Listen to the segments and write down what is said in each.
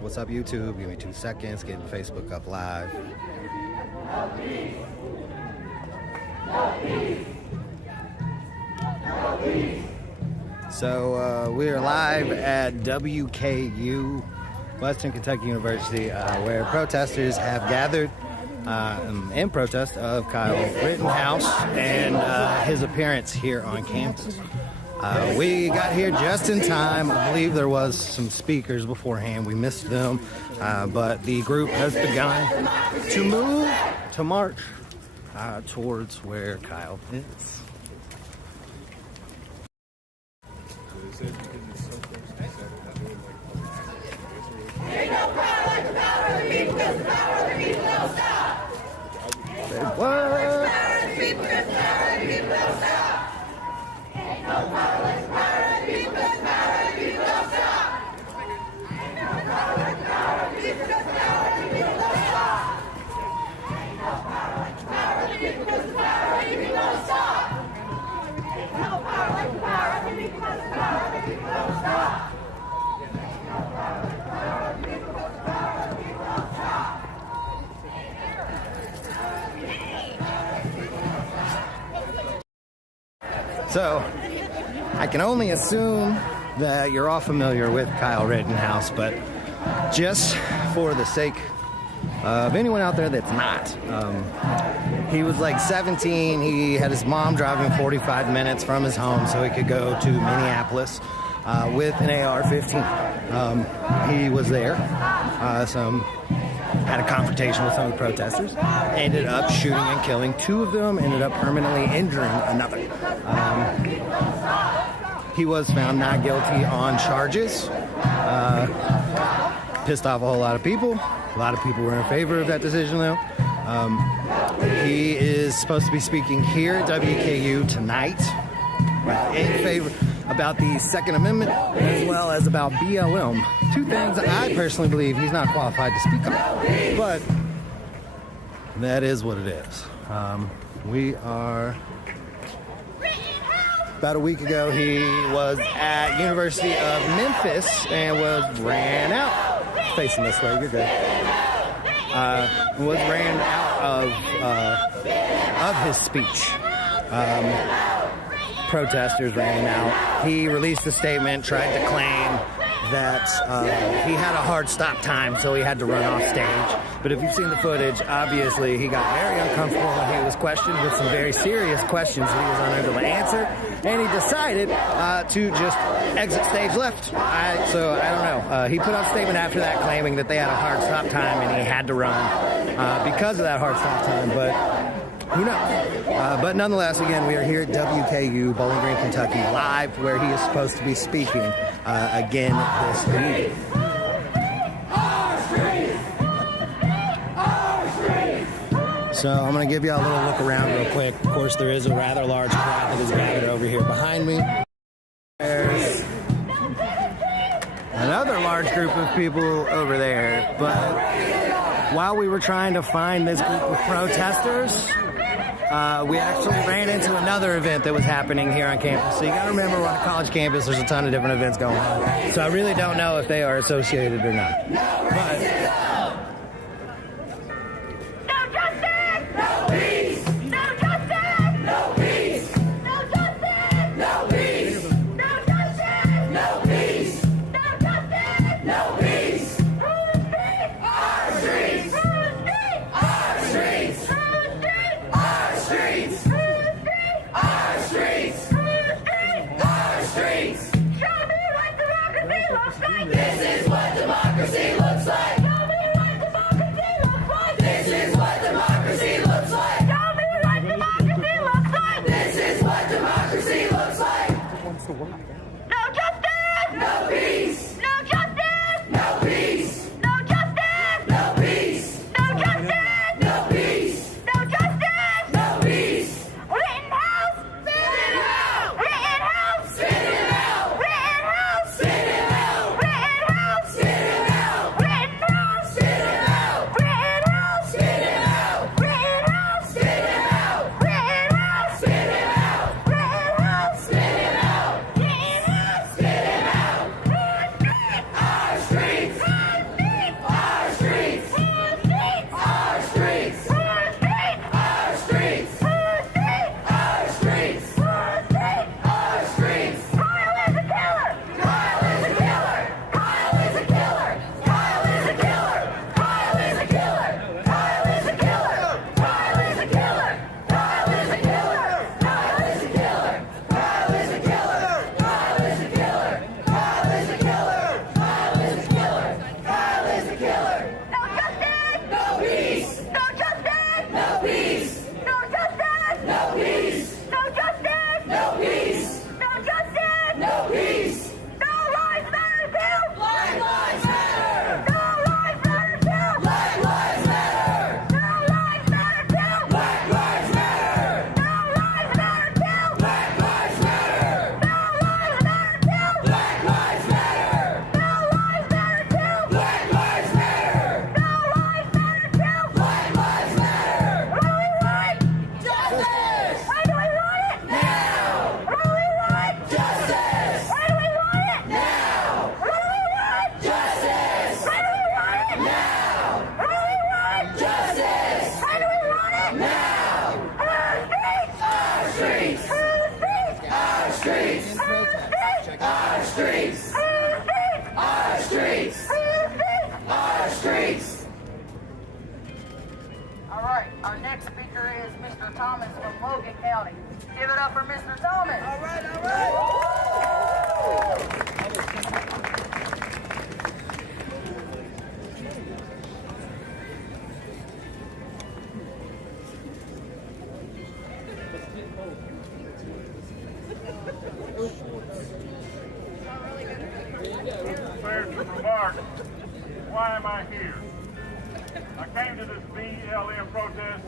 What's up, YouTube? Give me 2 seconds. Getting Facebook up live. So we are live at WKU, Western Kentucky University, where protesters have gathered in protest of Kyle Rittenhouse and his appearance here on campus. We got here just in time. I believe there was some speakers beforehand. We missed them, but the group has begun to move, to march towards where Kyle is. Ain't no power like the power of the people, because the power of the people don't stop. What? The power of the people, because the power of the people don't stop. Ain't no power like the power of the people, because the power of the people don't stop. Ain't no power like the power of the people, because the power of the people don't stop. Ain't no power like the power of the people, because the power of the people don't stop. Ain't no power like the power of the people, because the power of the people don't stop. So, I can only assume that you're all familiar with Kyle Rittenhouse, but just for the sake of anyone out there that's not, he was like 17. He had his mom driving 45 minutes from his home so he could go to Minneapolis with an AR-15. He was there. Had a confrontation with some of the protesters, ended up shooting and killing 2 of them, ended up permanently injuring another. He was found not guilty on charges. Pissed off a whole lot of people. A lot of people were in favor of that decision, though. He is supposed to be speaking here at WKU tonight in favor about the Second Amendment as well as about BLM. 2 things I personally believe he's not qualified to speak on, but that is what it is. We are about a week ago. He was at University of Memphis and was ran out. Facing this way, you're good. Was ran out of his speech. Protesters ran out. He released a statement, tried to claim that he had a hard stop time, so he had to run off stage. But if you've seen the footage, obviously he got very uncomfortable when he was questioned with some very serious questions that he was unable to answer, and he decided to just exit stage left. So I don't know. He put out a statement after that claiming that they had a hard stop time and he had to run because of that hard stop time, but who knows? But nonetheless, again, we are here at WKU, Bowling Green, Kentucky, live where he is supposed to be speaking again this week. So I'm going to give you a little look around real quick. Of course, there is a rather large crowd that is gathered over here behind me. There's another large group of people over there. But while we were trying to find this group of protesters, we actually ran into another event that was happening here on campus. So you got to remember, we're on a college campus. There's a ton of different events going on. So I really don't know if they are associated or not. But this is what democracy looks like. Show me streets! Our streets! Our streets! Our streets! All right, our next speaker is Mr. Thomas from Logan County. Give it up for Mr. Thomas. All right, all right. Fair to remark, why am I here? I came to this BLM protest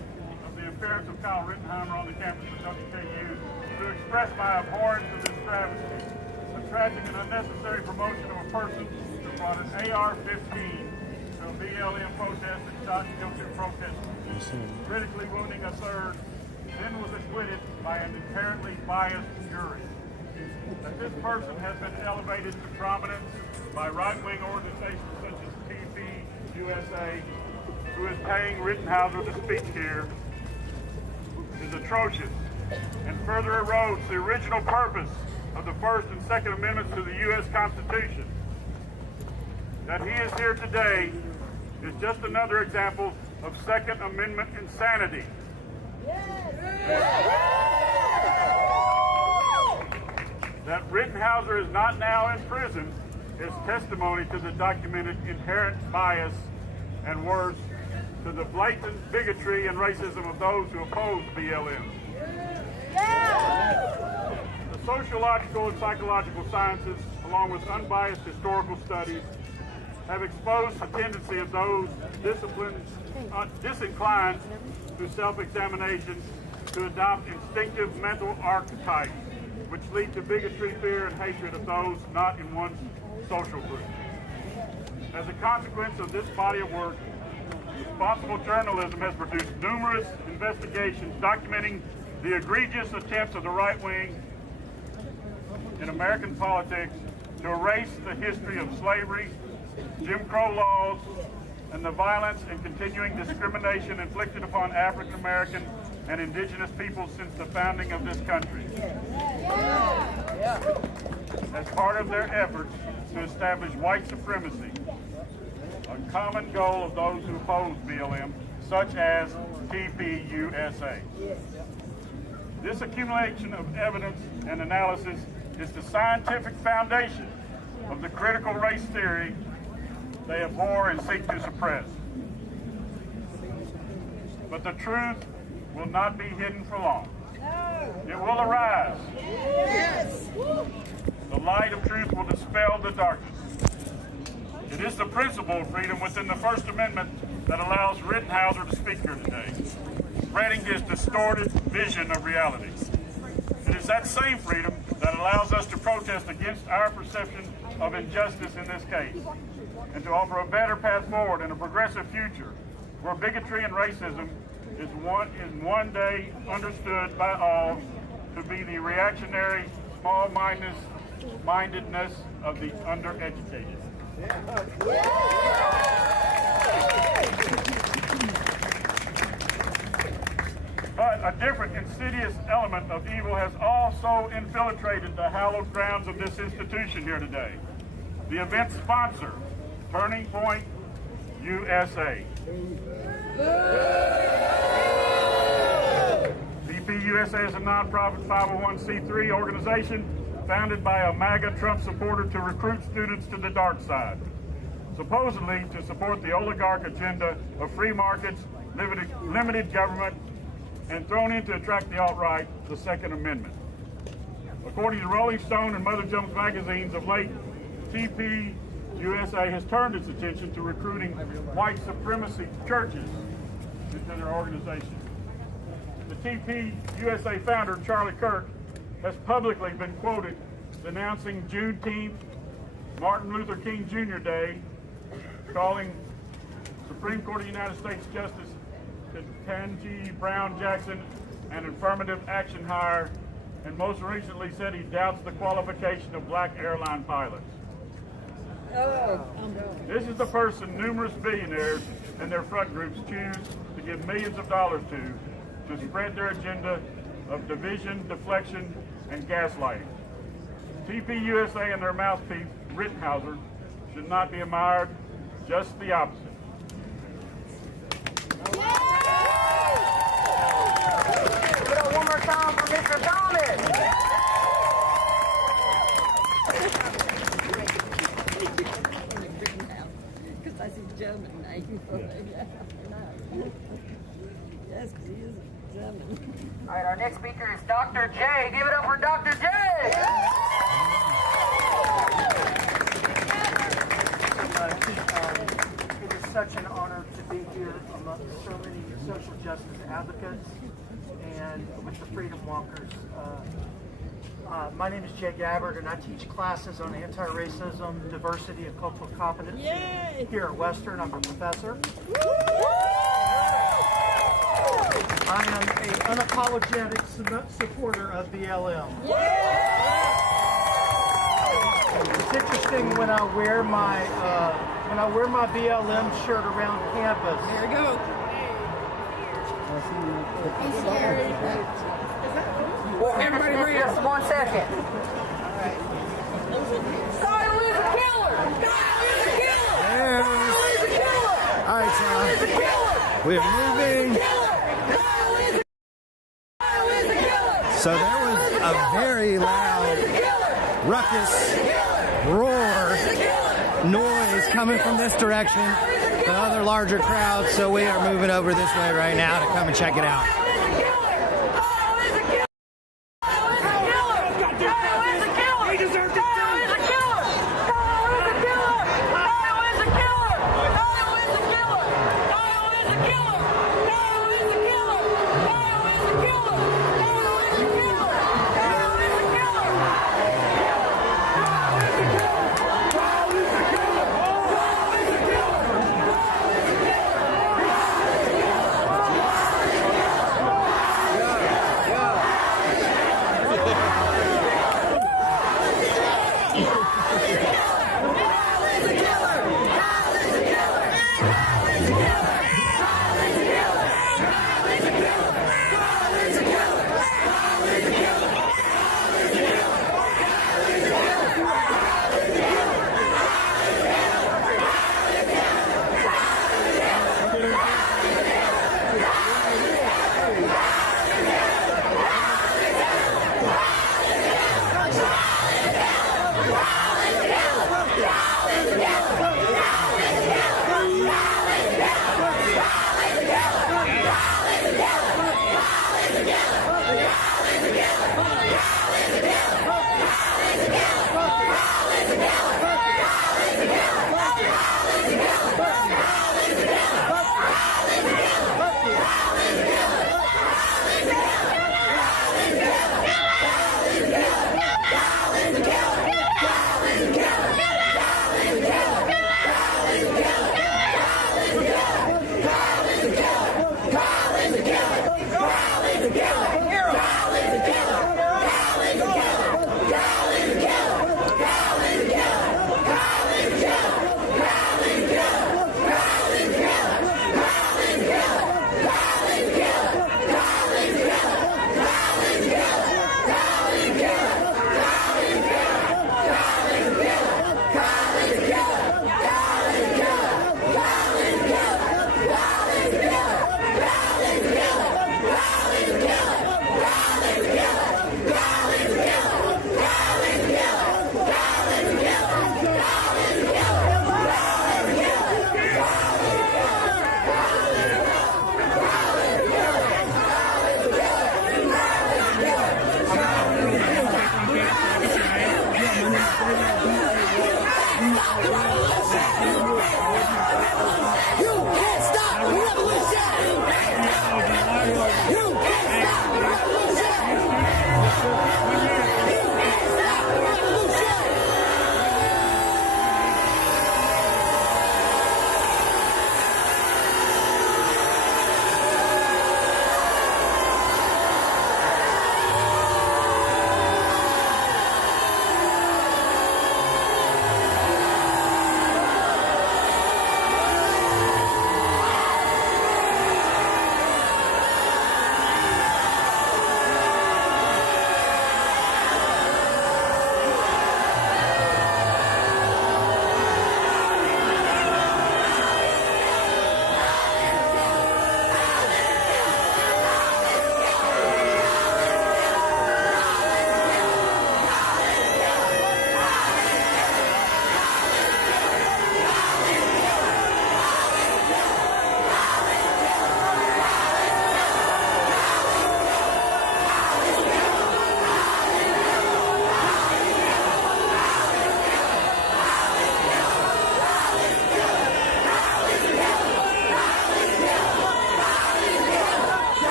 of the appearance of Kyle Rittenhouse on the campus of WKU to express my abhorrence of this travesty, a tragic and unnecessary promotion of a person who brought an AR-15 to a BLM protest and shot and killed two protesters, critically wounding a third, then was acquitted by an inherently biased jury. That this person has been elevated to prominence by right-wing organizations such as TPUSA, who is paying Rittenhouse to speak here, is atrocious and further erodes the original purpose of the First and Second Amendments to the U.S. Constitution. That he is here today is just another example of Second Amendment insanity. That Rittenhauser is not now in prison is testimony to the documented inherent bias and worse, to the blatant bigotry and racism of those who oppose BLM. The sociological and psychological sciences, along with unbiased historical studies, have exposed the tendency of those disinclined to self-examination to adopt instinctive mental archetypes, which lead to bigotry, fear, and hatred of those not in one's social group. As a consequence of this body of work, responsible journalism has produced numerous investigations documenting the egregious attempts of the right wing in American politics to erase the history of slavery, Jim Crow laws, and the violence and continuing discrimination inflicted upon African American and indigenous peoples since the founding of this country. As part of their efforts to establish white supremacy, a common goal of those who oppose BLM, such as TPUSA. This accumulation of evidence and analysis is the scientific foundation of the critical race theory they abhor and seek to suppress. But the truth will not be hidden for long. It will arise. The light of truth will dispel the darkness. It is the principle of freedom within the First Amendment that allows Rittenhouse to speak here today, spreading his distorted vision of reality. It is that same freedom that allows us to protest against our perception of injustice in this case, and to offer a better path forward in a progressive future where bigotry and racism is one day understood by all to be the reactionary small-mindedness of the undereducated. But a different insidious element of evil has also infiltrated the hallowed grounds of this institution here today. The event sponsor, Turning Point USA. TPUSA is a nonprofit 501c3 organization founded by a MAGA Trump supporter to recruit students to the dark side, supposedly to support the oligarch agenda of free markets, limited government, and thrown in to attract the alt-right, the Second Amendment. According to Rolling Stone and Mother Jones magazines of late, TPUSA has turned its attention to recruiting white supremacy churches into their organization. The TPUSA founder, Charlie Kirk, has publicly been quoted denouncing Juneteenth, Martin Luther King Jr. Day, calling Supreme Court of the United States Justice Ketanji Brown Jackson an affirmative action hire, and most recently said he doubts the qualification of black airline pilots. This is the person numerous billionaires and their front groups choose to give millions of dollars to spread their agenda of division, deflection, and gaslighting. TPUSA and their mouthpiece, Rittenhouse, should not be admired, just the opposite. Give it up one more time for Mr. Thomas. Because I see German name. Yes, because he is German. All right, our next speaker is Dr. J. Give it up for Dr. J. It is such an honor to be here among so many social justice advocates and with the Freedom Walkers. My name is Jay Gabbard, and I teach classes on anti-racism, diversity, and cultural competence here at Western. I'm a professor. I am an unapologetic supporter of BLM. It's interesting when I wear my BLM shirt around campus. There we go. Well, everybody breathe. Just 1 second. Kyle is a killer! Kyle is a killer! Kyle is a killer! All right, Kyle is a killer! we're moving. Kyle is a killer! So there was a very loud ruckus, roar, noise coming from this direction, the other larger crowd, so we are moving over this way right now to come and check it out.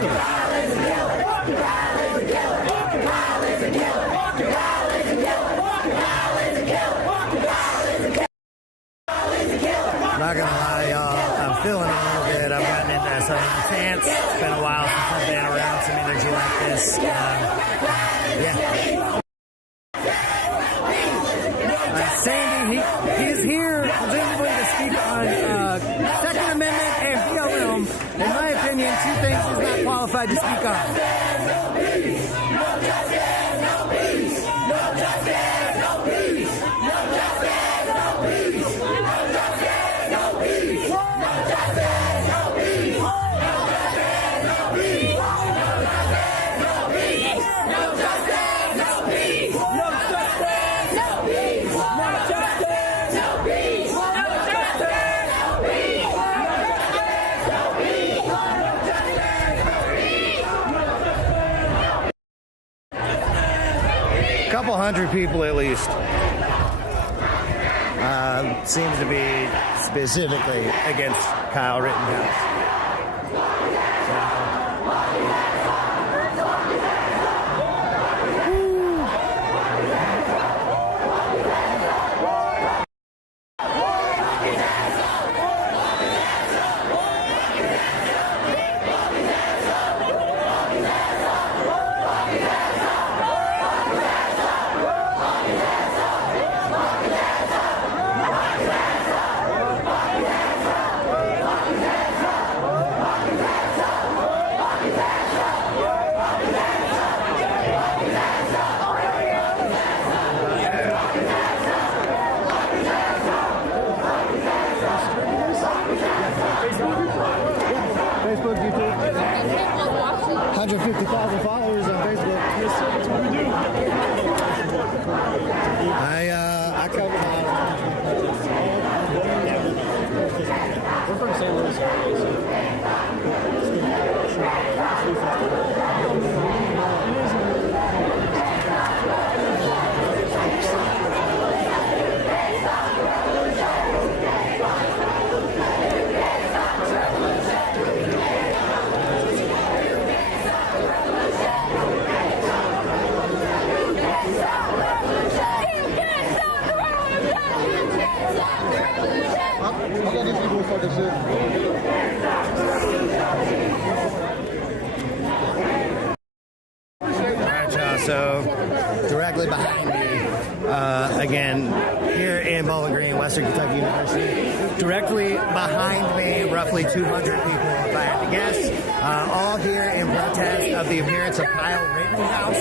Not gonna lie, y'all, I'm feeling a little bit. I've gotten into some intense. It's been a while since I've been around some energy like this. Sandy, he's here presumably to speak on Second Amendment and BLM. In my opinion, two things he's not qualified to speak on. Couple hundred people at least. Seems to be specifically against Kyle Rittenhouse. Facebook, YouTube. 150,000 followers on Facebook. Yes, sir. That's what we do. I cover my We're from St. Louis. Alright, y'all, so directly behind me, again, here in Bowling Green, Western Kentucky University, directly behind me, roughly 200 people, if I had to guess, all here in protest of the appearance of Kyle Rittenhouse.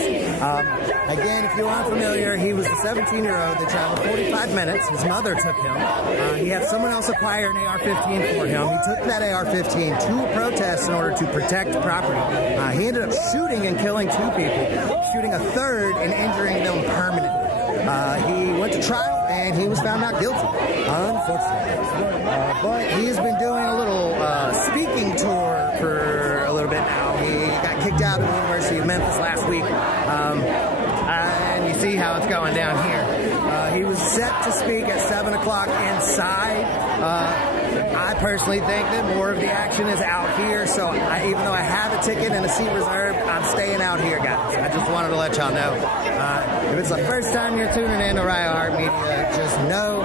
Again, if you aren't familiar, he was a 17-year-old that traveled 45 minutes. His mother took him. He had someone else acquire an AR-15 for him. He took that AR-15 to a protest in order to protect property. He ended up shooting and killing 2 people, shooting a third and injuring them permanently. He went to trial and he was found not guilty, unfortunately. But he's been doing a little speaking tour for a little bit now. He got kicked out of the University of Memphis last week. And you see how it's going down here. He was set to speak at 7 o'clock inside. I personally think that more of the action is out here, so even though I have a ticket and a seat reserved, I'm staying out here, guys. I just wanted to let y'all know. If it's the first time you're tuning in to Riot Heart Media, just know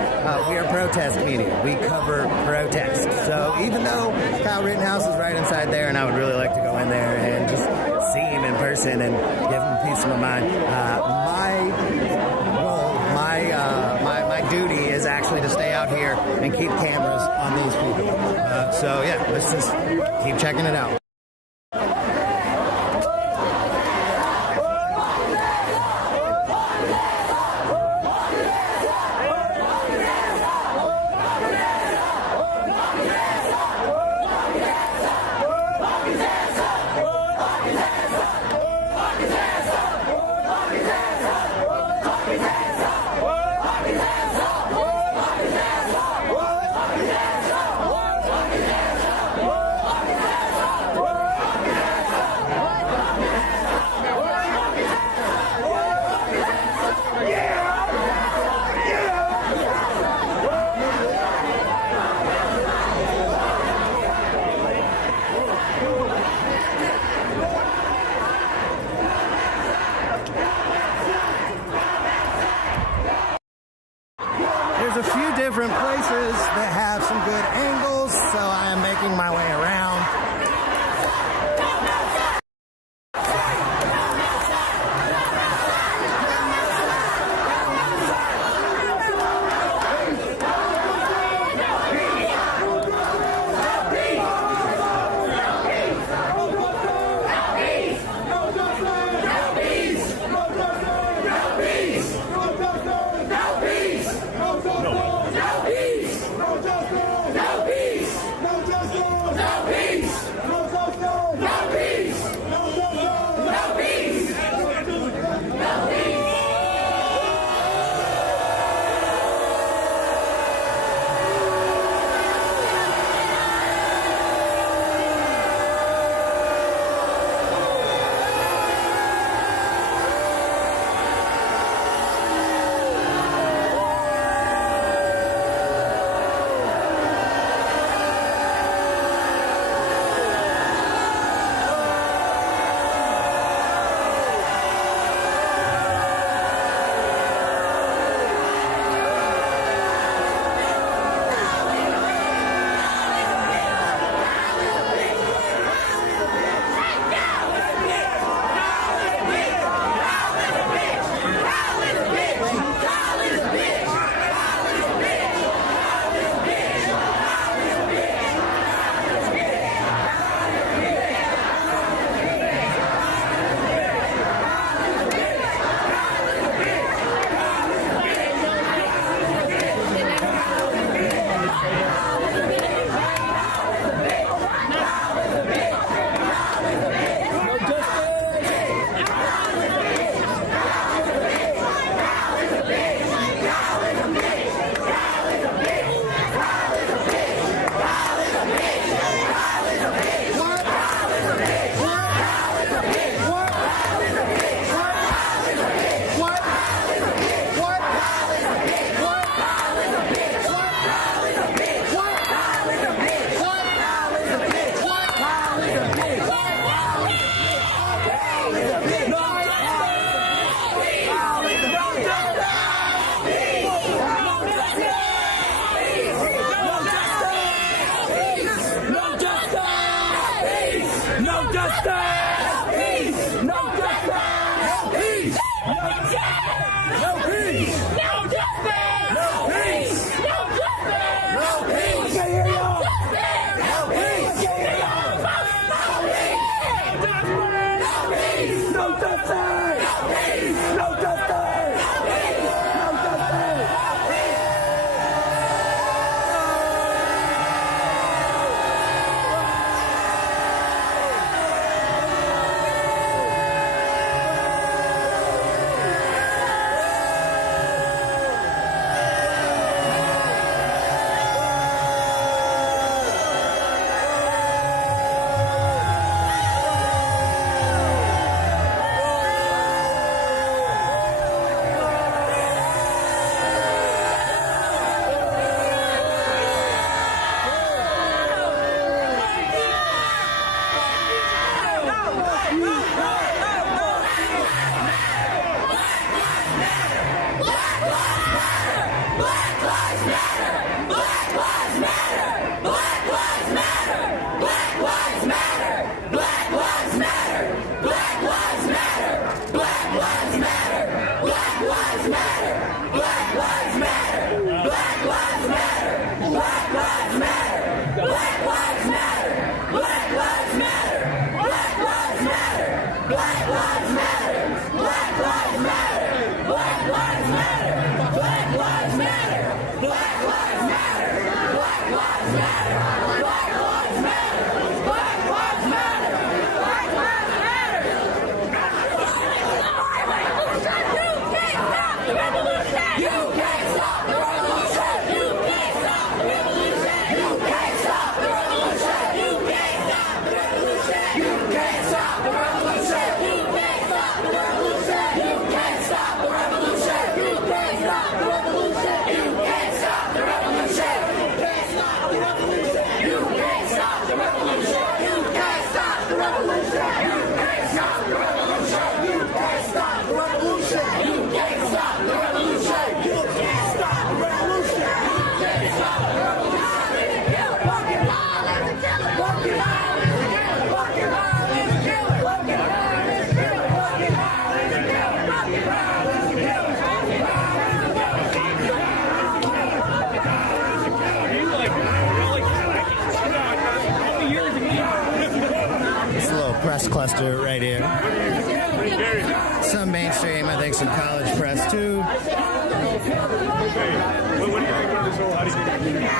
we are protest media. We cover protests. So even though Kyle Rittenhouse is right inside there, and I would really like to go in there and just see him in person and give him a piece of my mind, my duty is actually to stay out here and keep cameras on these people. So yeah, let's just keep checking it out. different places that have some good angles, so I am making my way around. Black lives matter! media. Some mainstream, I think some college press too. What do you think about this whole? How do you think?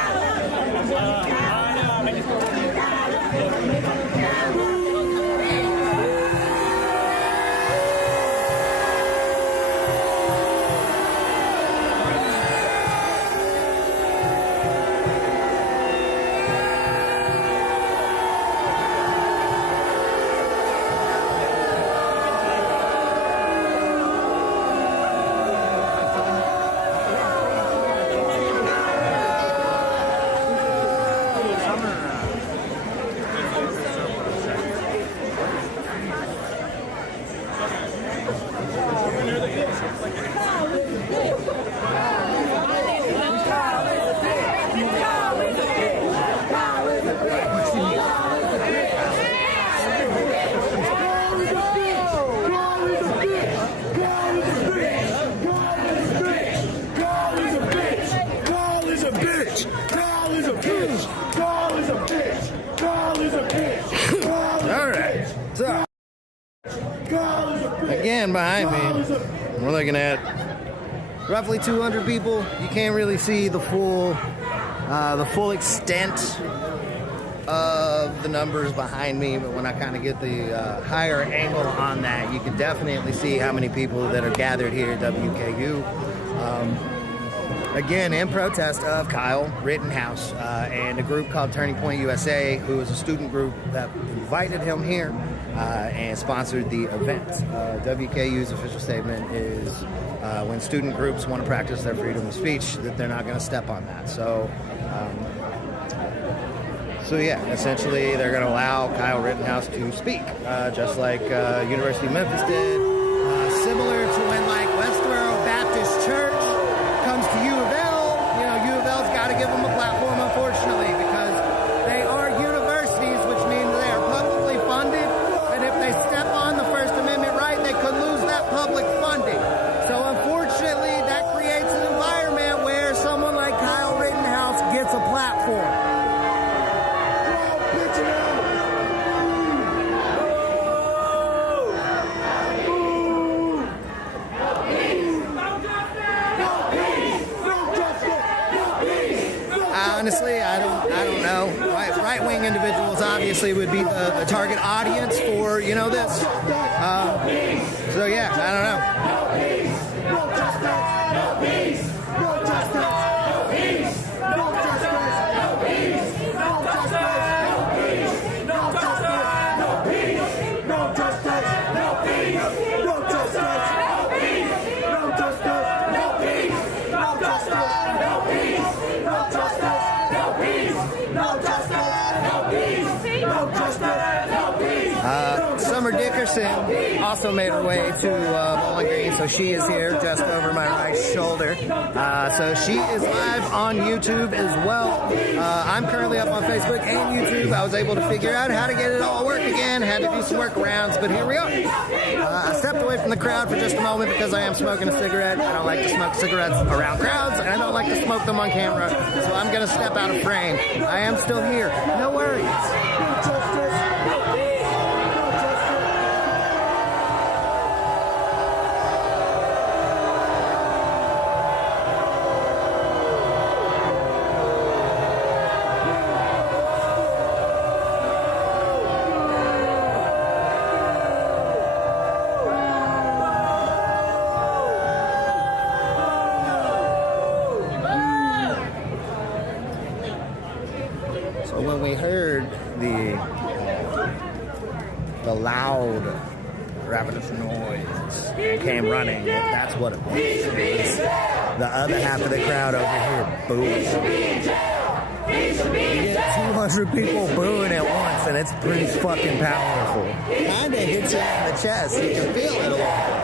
Again, behind me, we're looking at roughly 200 people. You can't really see the full extent of the numbers behind me, but when I kind of get the higher angle on that, you can definitely see how many people that are gathered here at WKU. Again, in protest of Kyle Rittenhouse and a group called Turning Point USA, who is a student group that invited him here and sponsored the event. WKU's official statement is when student groups want to practice their freedom of speech, that they're not going to step on that. So yeah, essentially they're going to allow Kyle Rittenhouse to speak, just like University of Memphis did. Similar to when like Westboro Baptist Church comes to U of L, you know, U of L's got to give them a platform, unfortunately, because they are universities, which means they are publicly funded, and if they step on the First Amendment right, they could lose that public funding. So unfortunately, that creates an environment where someone like Kyle Rittenhouse gets a platform. Honestly, I don't know. Right-wing individuals obviously would be the target audience for, you know, this. So yeah, I don't know. Summer Dickerson also made her way to Bowling Green, so she is here just over my right shoulder. So she is live on YouTube as well. I'm currently up on Facebook and YouTube. I was able to figure out how to get it all work again. Had to do some workarounds, but here we are. I stepped away from the crowd for just a moment because I am smoking a cigarette. I don't like to smoke cigarettes around crowds, and I don't like to smoke them on camera, so I'm going to step out of frame. I am still here. No worries. So when we heard the loud, ravenous noise and came running, that's what it was. It was the other half of the crowd over here booing. You get 200 people booing at once, and it's pretty fucking powerful. Kinda hits you in the chest. You can feel it a little.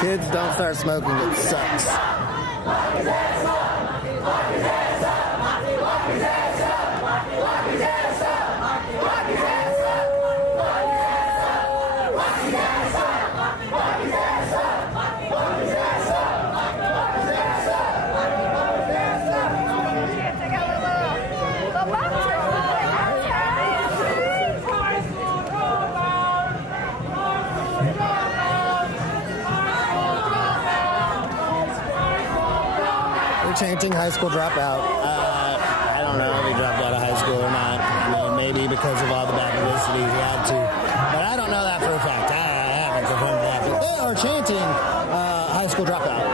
Kids, don't start smoking, it sucks. were chanting high school dropout. I don't know if he dropped out of high school or not. I mean, maybe because of all the bad publicity he had to. But I don't know that for a fact. I haven't confirmed that. But they are chanting high school dropout.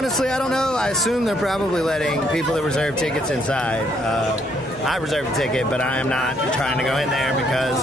Honestly, I don't know. I assume they're probably letting people that reserve tickets inside. I reserved a ticket, but I am not trying to go in there because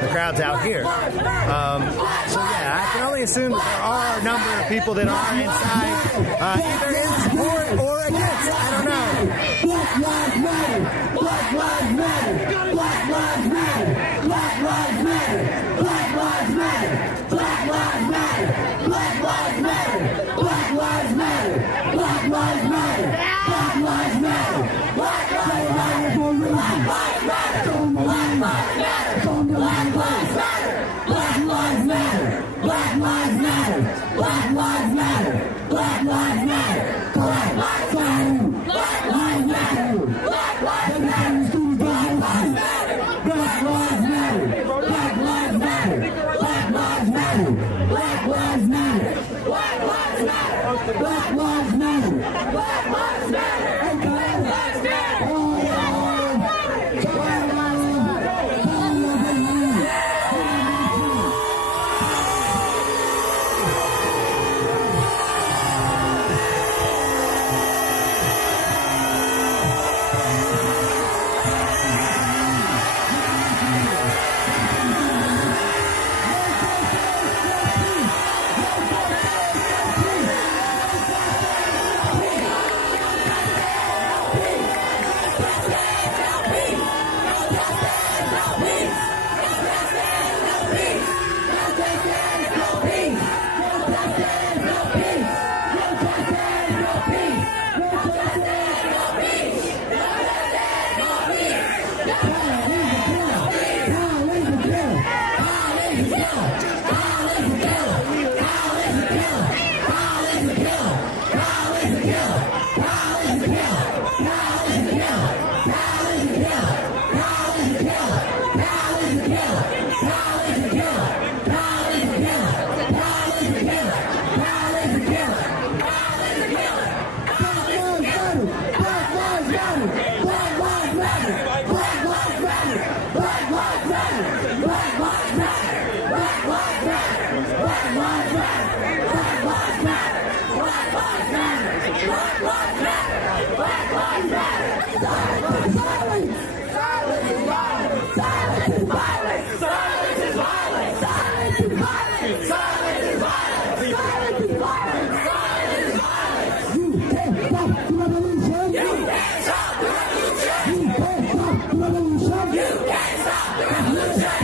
the crowd's out here. So yeah, I can only assume that there are a number of people that are inside, either in support or against. I don't know. Black lives matter. Black lives matter. Black lives matter. Black lives matter. Black lives matter. Black lives matter. Black lives matter. Black lives matter. Black lives matter. Black lives matter. Black lives matter for reason. Black lives matter. Black lives matter. Black lives matter. Black lives matter. Black lives matter. Black lives matter. Black lives matter. Black lives matter. Black lives matter. Black lives matter. Black lives matter. Black lives matter. Black lives matter. Black lives matter. Black lives matter. Black lives matter. Black lives matter. Black lives matter. Black lives matter. You can't stop the revolution.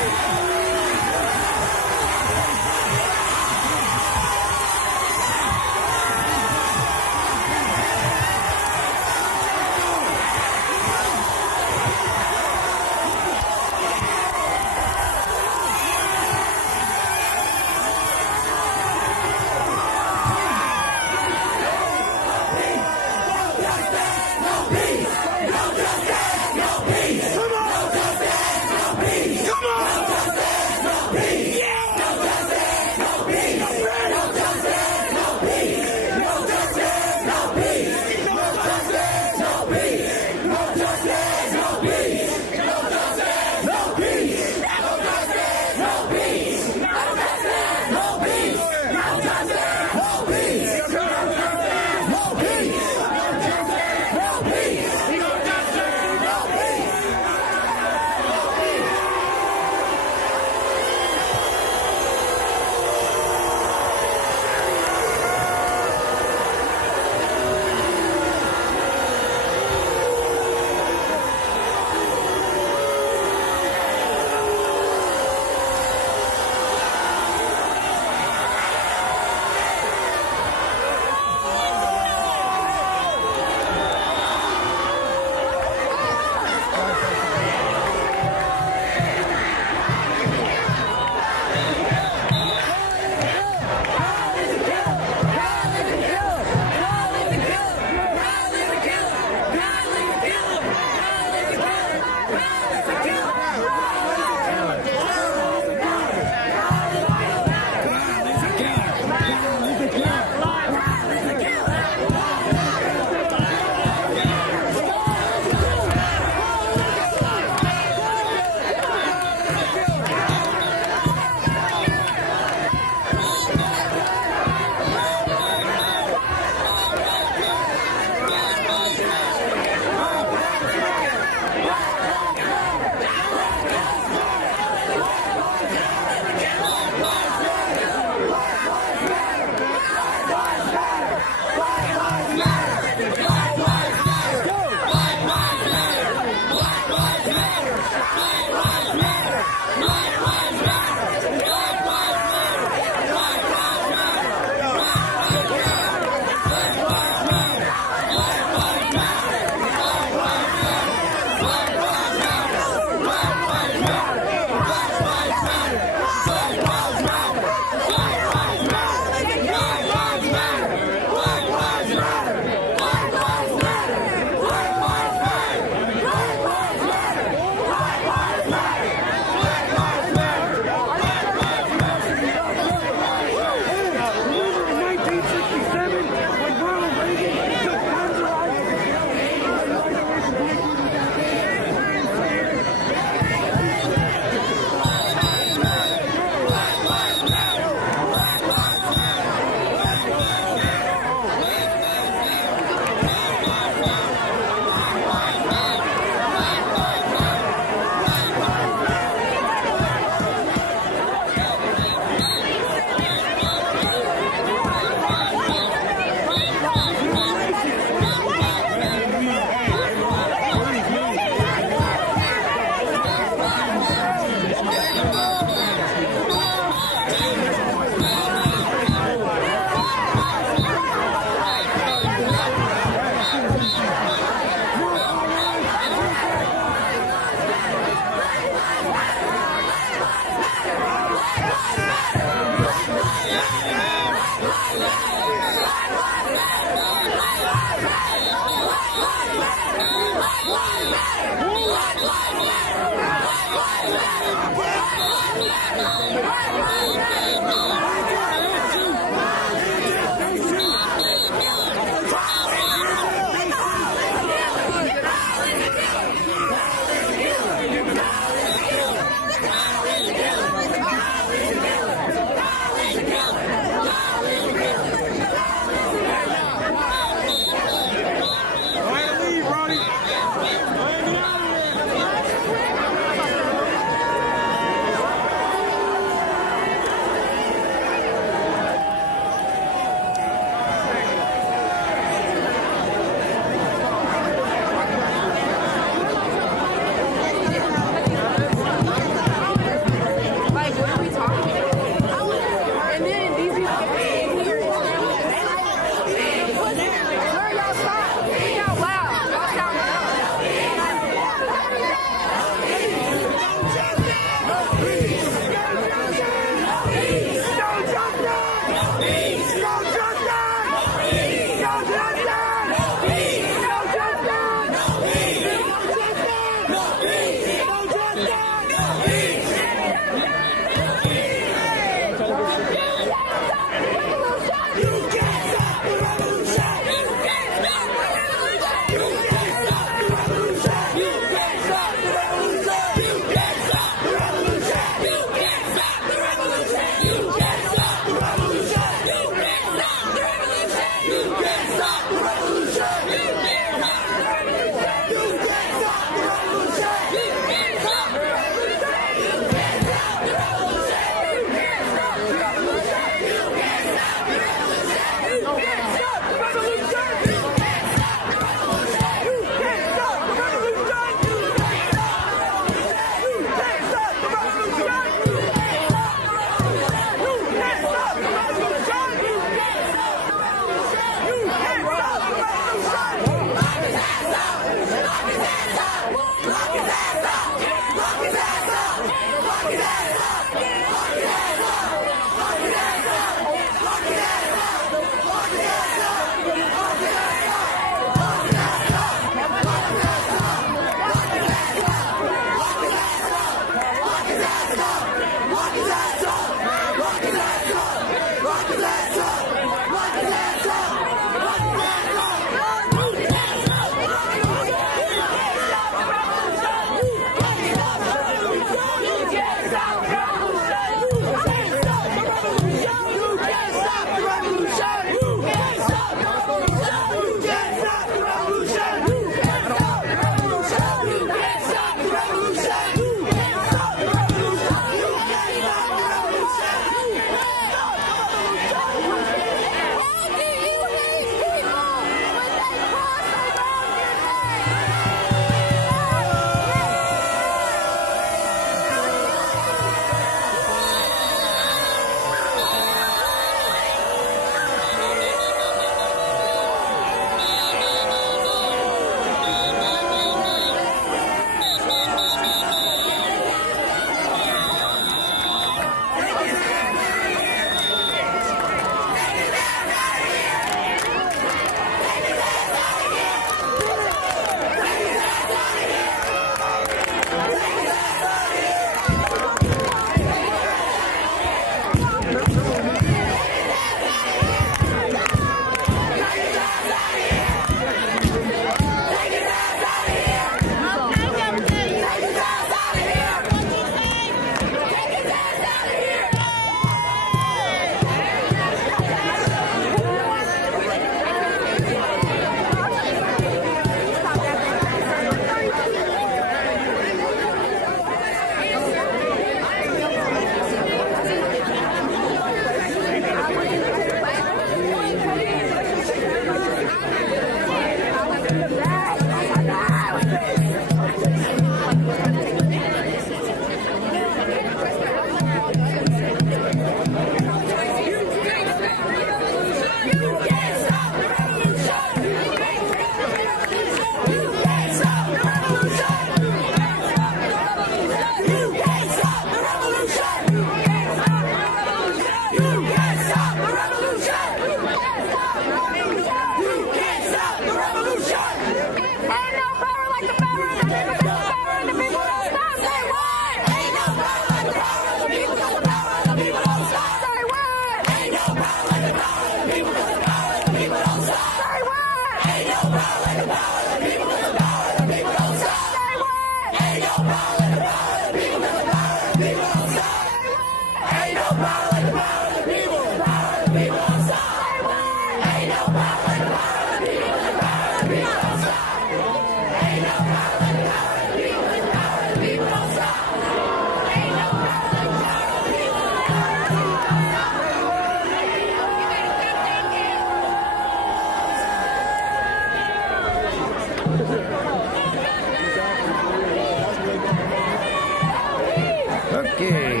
Okay.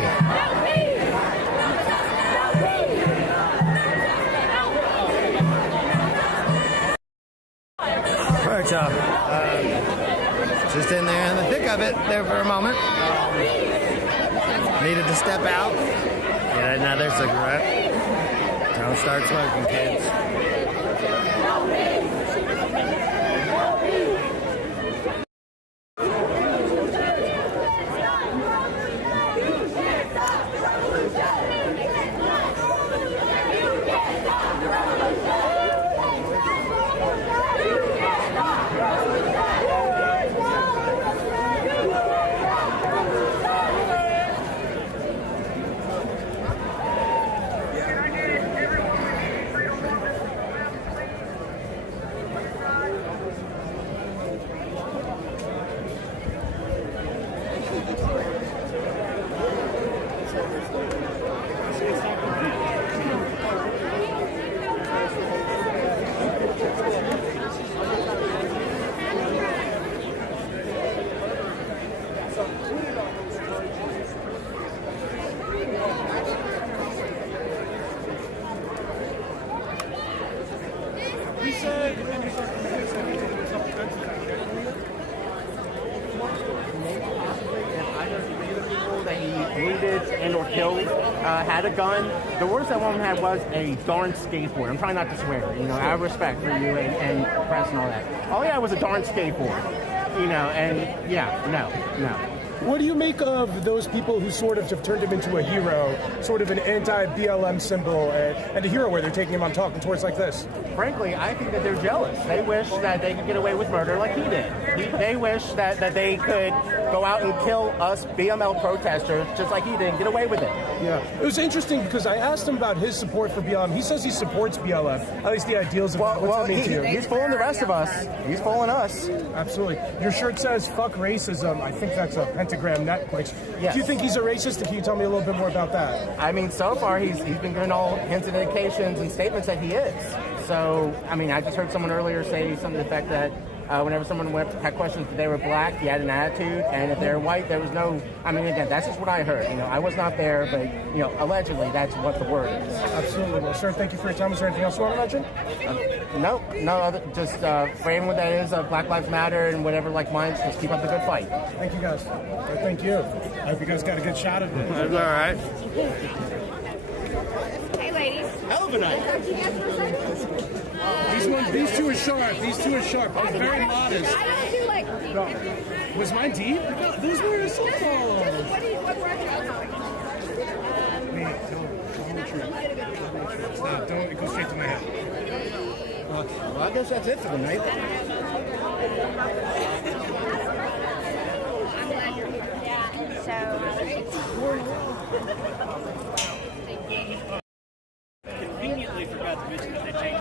All right, y'all. Just in there in the thick of it there for a moment. Needed to step out. Get another cigarette. Don't start smoking, kids. Wounded and or killed, had a gun. The worst that woman had was a darn skateboard. I'm trying not to swear, out of respect for you and press and all that. All he had was a darn skateboard, and yeah, no. What do you make of those people who sort of have turned him into a hero, sort of an anti-BLM symbol and a hero where they're taking him on talking tours like this? Frankly, I think that they're jealous. They wish that they could get away with murder like he did. They wish that they could go out and kill us BLM protesters just like he did and get away with it. Yeah. It was interesting because I asked him about his support for BLM. He says he supports BLM, at least the ideals of what's that mean to you? He's fooling the rest of us. He's fooling us. Absolutely. Your shirt says, "Fuck racism." I think that's a pentagram necklace. Yes. Do you think he's a racist? Can you tell me a little bit more about that? I mean, so far he's been giving all hints and indications and statements that he is. So, I mean, I just heard someone earlier say something to the effect that whenever someone had questions if they were black, he had an attitude, and if they were white, there was no. I mean, again, that's just what I heard. I was not there, but allegedly, that's what the word is. Absolutely. Well, sir, thank you for your time. Is there anything else you want to mention? No, just frame what that is. Black Lives Matter and whatever like mine. Just keep up the good fight. Thank you, guys. Thank you. I hope you guys got a good shot of it. That's all right. Hey, ladies. Hell of a night. These two are sharp. These two are sharp. I was very modest. I do like deep. No. Was mine deep? Those were so What were Wait, tell the truth. Stop. Don't go straight to my head. Well, I guess that's it for the night.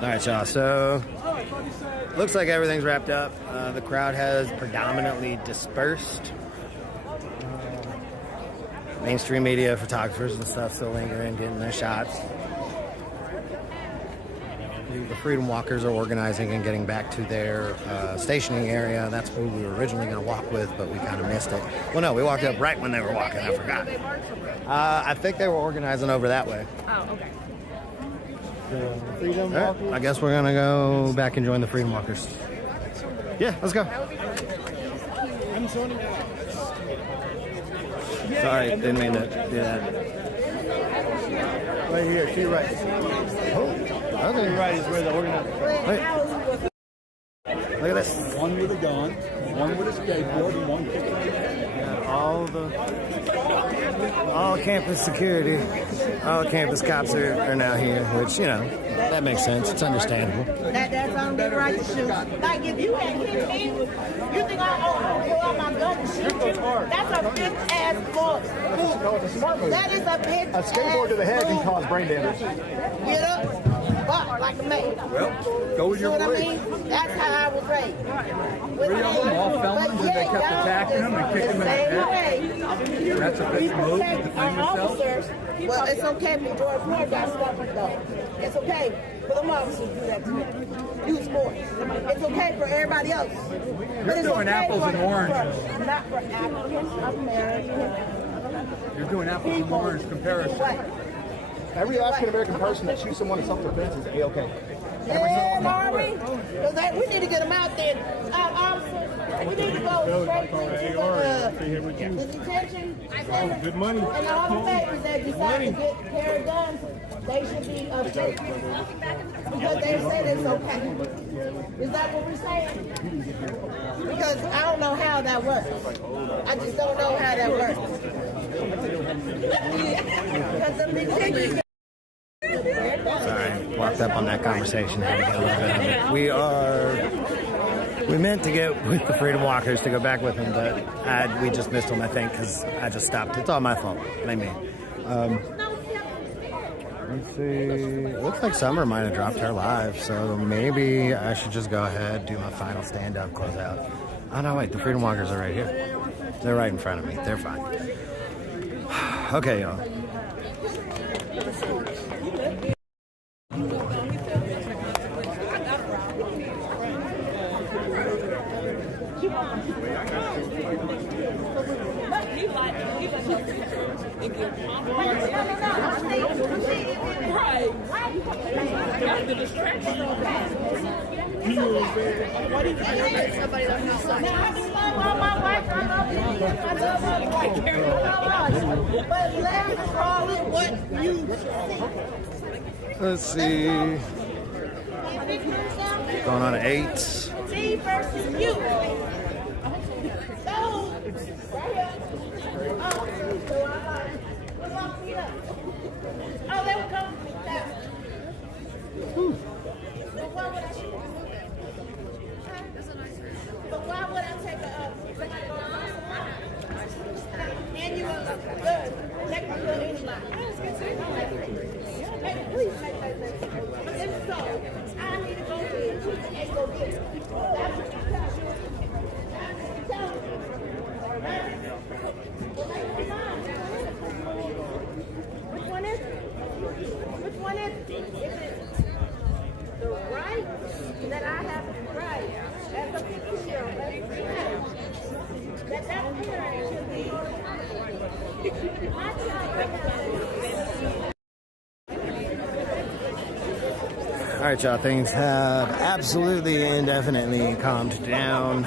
All right, y'all. So, looks like everything's wrapped up. The crowd has predominantly dispersed. Mainstream media, photographers and stuff still lingering, getting their shots. the Freedom Walkers are organizing and getting back to their stationing area. That's who we were originally going to walk with, but we kind of missed it. Well, no, we walked up right when they were walking. I forgot. I think they were organizing over that way. Oh, okay. Freedom Walkers. I guess we're going to go back and join the Freedom Walkers. Yeah, let's go. I'm zoning out. Sorry, didn't mean to do that. Right here, to your right. Oh, okay. To your right is where the organizer. Wait. Look at this. One with a gun, one with a skateboard, and one kicking. All campus security, all campus cops are now here, which, you know, that makes sense. It's understandable. That's on their right to shoot. Like, if you had hit me, you think I'll pull out my gun and shoot you? That's a bitch-ass move. That is a bitch-ass A skateboard to the head can cause brain damage. Get up, fuck like a man. Well, go with your You know what I belief. mean? That's how I was raised. Three of them, all felons, and they kept attacking them and kicking them in the head. That's a big move to defend yourself. Well, it's okay for George Floyd got stuff though. It's okay for them officers to do that to him. Use force. It's okay for everybody else. You're doing apples and oranges. Not for African American. You're doing apples and oranges comparison. Every African American person that shoots someone in self-defense is A-okay. Yeah, Marvin. Because we need to get them out there. Officers, we need to go straight to the detention center. Good money. And all the papers that decide to get carry guns, they should be upset. Because they said it's okay. Is that what we're saying? Because I don't know how that works. I just don't know how that works. Because the detention. Sorry, walked up on that conversation. Had to get a little bit of it. We meant to get with the Freedom Walkers to go back with them, but we just missed them, I think, because I just stopped. It's all my fault. Blame me. Let's see. It looks like Summer might have dropped her live, so maybe I should just go ahead, do my final stand-up, close out. Oh, no, wait. The Freedom Walkers are right here. They're right in front of me. They're fine. Okay, y'all. Let's see. Going on at 8. Me versus you. Oh, they will come. But why would I take a and you look good? Take a good anybody. Please make that sense. If so, I need to go there and go get it. That's what you tell me. Which one is it? Which one is it? Is it the right that I have to right? That's a 15-year-old. That parent should be. My child right now. All right, y'all. Things have absolutely indefinitely calmed down.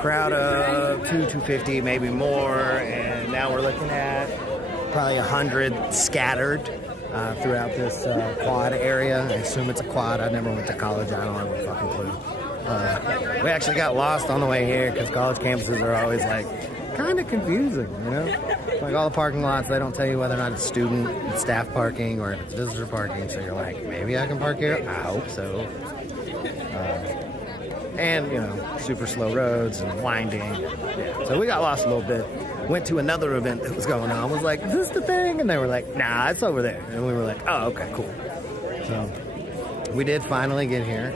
Crowd of 250, maybe more, and now we're looking at probably 100 scattered throughout this quad area. I assume it's a quad. I never went to college. I don't have a fucking clue. We actually got lost on the way here because college campuses are always like kind of confusing, you know? Like all the parking lots, they don't tell you whether or not it's student, it's staff parking, or if it's visitor parking. So you're like, maybe I can park here? I hope so. And, you know, super slow roads and winding. Yeah. So we got lost a little bit. Went to another event that was going on. Was like, is this the thing? And they were like, nah, it's over there. And we were like, oh, okay, cool. So we did finally get here.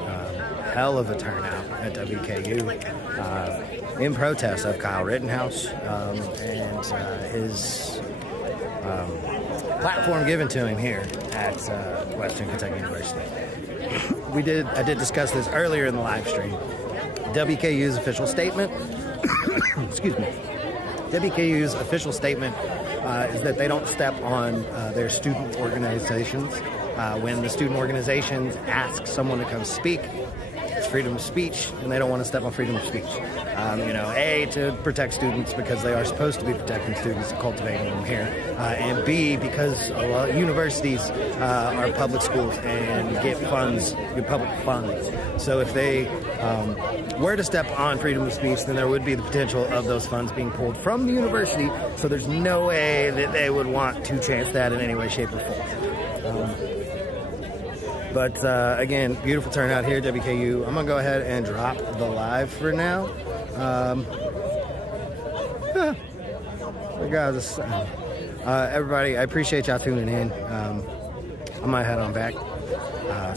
Hell of a turnout at WKU in protest of Kyle Rittenhouse and his platform given to him here at Western Kentucky University. I did discuss this earlier in the live stream. WKU's official statement, excuse me, WKU's official statement is that they don't step on their student organizations. When the student organizations ask someone to come speak, it's freedom of speech, and they don't want to step on freedom of speech. A, to protect students because they are supposed to be protecting students, cultivating them here, and B, because a lot of universities are public schools and get public funds. So if they were to step on freedom of speech, then there would be the potential of those funds being pulled from the university. So there's no way that they would want to chance that in any way, shape, or form. But again, beautiful turnout here at WKU. I'm going to go ahead and drop the live for now. Guys, everybody, I appreciate y'all tuning in. I might head on back.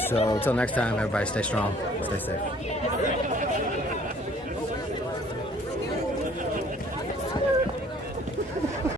So until next time, everybody stay strong, stay safe.